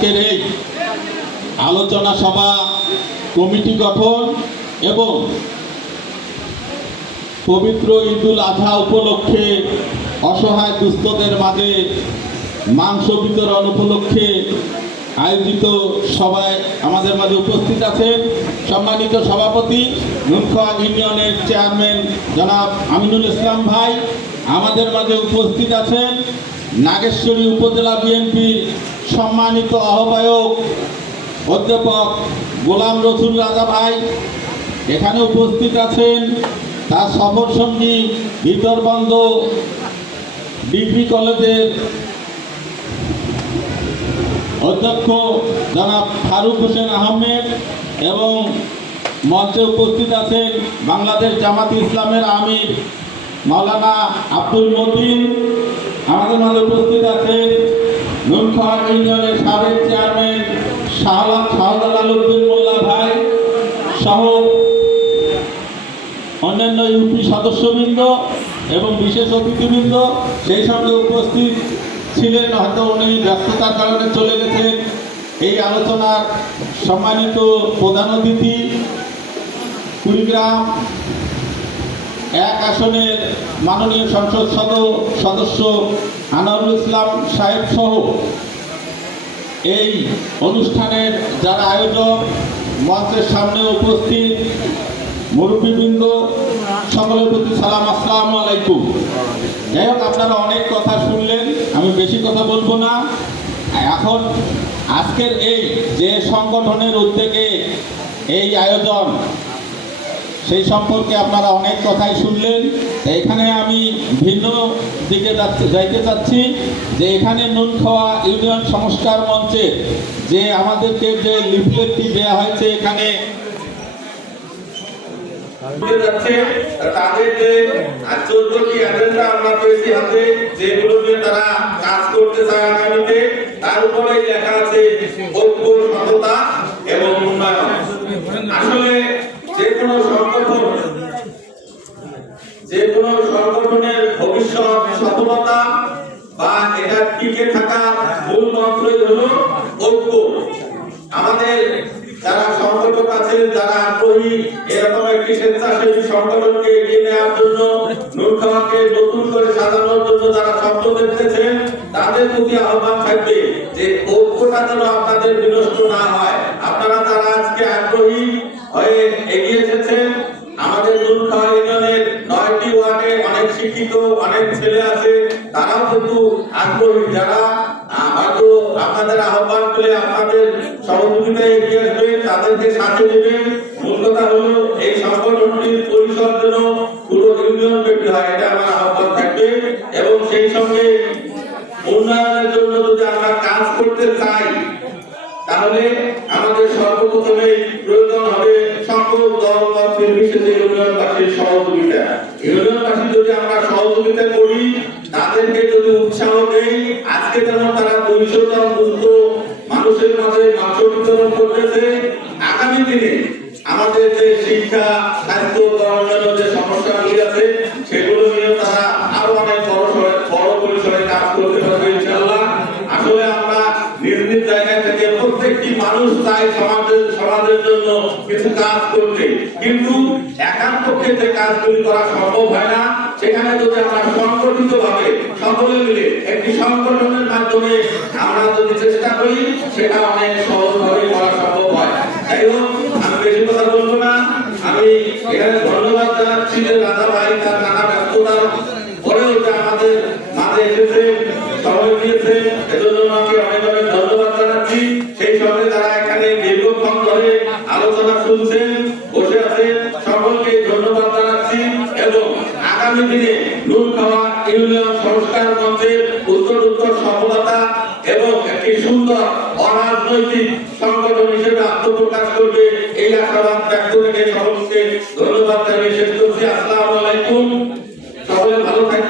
আজকের এই আলোচনা সভা কমিটি গঠন এবং পবিত্র ঈদুল আজহা উপলক্ষে অসহায় দুস্থদের মাঝে মাংস বিতরণ উপলক্ষে আয়োজিত সভায় আমাদের মাঝে উপস্থিত আছেন সম্মানিত সভাপতি নুনখোয়া ইউনিয়নের চেয়ারম্যান জনাব আমিনুল ইসলাম ভাই। আমাদের মাঝে উপস্থিত আছেন নাগেশ্বরী উপজেলা বিএনপির সম্মানিত আহ্বায়ক অধ্যাপক গোলাম রসুল রাজা ভাই। এখানে উপস্থিত আছেন তার সফর সঙ্গী ভিতরবন্দ ডিগ্রি কলেজের অধ্যক্ষ জনাব ফারুক হোসেন আহমেদ এবং মঞ্চে উপস্থিত আছেন বাংলাদেশ জামাত ইসলামের আমির মাওলানা আব্দুল মতিন। আমাদের মাঝে উপস্থিত আছেন নুনখোয়া ইউনিয়নের সাবেক চেয়ারম্যান শাহজালাল উদ্দিন মোল্লা ভাই সহ অন্যান্য ইউপি সদস্যবৃন্দ এবং বিশেষ অতিথিবৃন্দ। সেই সঙ্গে উপস্থিত ছিলেন, হয়তো উনি ব্যস্ততার কারণে চলে গেছেন, এই আলোচনার সম্মানিত প্রধান অতিথি কুড়িগ্রাম 1 আসনের মাননীয় সংসদ সদস্য আনোয়ারুল ইসলাম সাহেব সহ এই অনুষ্ঠানের যারা আয়োজক, মঞ্চের সামনে উপস্থিত মুরব্বীবৃন্দ, সকলের প্রতি সালাম, আসসালামু আলাইকুম। যাই হোক, আপনারা অনেক কথা শুনলেন, আমি বেশি কথা বলবো না। এখন আজকের এই যে সংগঠনের উদ্যোগে এই আয়োজন, সেই সম্পর্কে আপনারা অনেক কথাই শুনলেন। এখানে আমি ভিন্ন দিকে যাইতে চাচ্ছি যে এখানে নুনখোয়া ইউনিয়ন সংস্কার মঞ্চে যে আমাদেরকে যে লিফলেটটি দেওয়া হয়েছে, এখানে তাদের যে 14টি এজেন্ডা আমরা পেয়েছি হাতে, যেগুলো নিয়ে তারা কাজ করতে চায় আগামীতে, তার উপরে লেখা আছে ঐক্য, সততা এবং উন্নয়ন। আসলে যে কোনো সংগঠনের ভবিষ্যৎ সফলতা বা এটা টিকে থাকার মূল মন্ত্রই হলো ঐক্য। আমাদের যারা সংগঠক আছেন, যারা আগ্রহী এরকম একটি স্বেচ্ছাসেবী সংগঠনকে এগিয়ে নেওয়ার জন্য, নুনখোয়াকে নতুন করে সাজানোর জন্য যারা স্বপ্ন দেখতেছেন, তাদের প্রতি আহ্বান থাকবে যে ঐক্যটা যেন আপনাদের বিনষ্ট না হয়। আপনারা যারা আজকে আগ্রহী হয়ে এগিয়ে এসেছেন, আমাদের নুনখোয়া ইউনিয়নের 9টি ওয়ার্ডে অনেক শিক্ষিত অনেক ছেলে আছে, তারাও কিন্তু আগ্রহী। যারা হয়তো আপনাদের আহ্বান পেলে আপনাদের সহযোগিতায় এগিয়ে আসবে, তাদেরকে সাথে নেবেন। মূল কথা হলো এই সংগঠনটির পরিসর যেন পুরো ইউনিয়ন ব্যাপী হয়, এটা আমার আহ্বান থাকবে। এবং সেই সঙ্গে উন্নয়নের জন্য যদি আমরা কাজ করতে চাই, তাহলে আমাদের সর্বপ্রথমে প্রয়োজন হবে সকল দল মত নির্বিশেষে ইউনিয়নবাসীর সহযোগিতা। ইউনিয়নবাসী যদি আমরা সহযোগিতা করি, তাদেরকে যদি উৎসাহ দেই, আজকে যেমন তারা 200 জন দুস্থ মানুষের মাঝে মাংস বিতরণ করতেছে, আগামী দিনে আমাদের যে শিক্ষা, স্বাস্থ্য, অন্যান্য যে সমস্যাগুলি আছে, সেগুলো নিয়ে তারা আরো অনেক বড় পরিসরে কাজ করতে পারবে ইনশাআল্লাহ। আসলে আমরা নিজ নিজ জায়গা থেকে প্রত্যেকটি মানুষ চাই সমাজের জন্য কিছু কাজ করতে, কিন্তু একার পক্ষে যে কাজগুলি করা সম্ভব হয় না। সেখানে যদি আমরা সংগঠিত ভাবে সকলে মিলে একটি সংগঠনের মাধ্যমে আমরা যদি চেষ্টা করি, সেটা অনেক সহজভাবে করা সম্ভব হয়। তাই হোক, আমি বেশি কথা বলবো না। আমি এখানে ধন্যবাদ জানাচ্ছি যে রাজা ভাই তার নানা ব্যস্ততার পরেও যে আমাদের মাঝে এসেছে, সময় দিয়েছে, এজন্য আমাকে অনেক অনেক ধন্যবাদ জানাচ্ছি। সেই সঙ্গে যারা এখানে দীর্ঘক্ষণ ধরে আলোচনা শুনছেন, বসে আছেন, সকলকে ধন্যবাদ জানাচ্ছি। এবং আগামী দিনে নুনখোয়া ইউনিয়ন সংস্কার মঞ্চের উত্তরোত্তর সফলতা এবং একটি সুন্দর অরাজনৈতিক সংগঠন হিসেবে আত্মপ্রকাশ করবে, এই আশাবাদ ব্যক্ত রেখে সকলকে ধন্যবাদ জানিয়ে শেষ করছি। আসসালামু আলাইকুম। সকলে ভালো থাকবেন।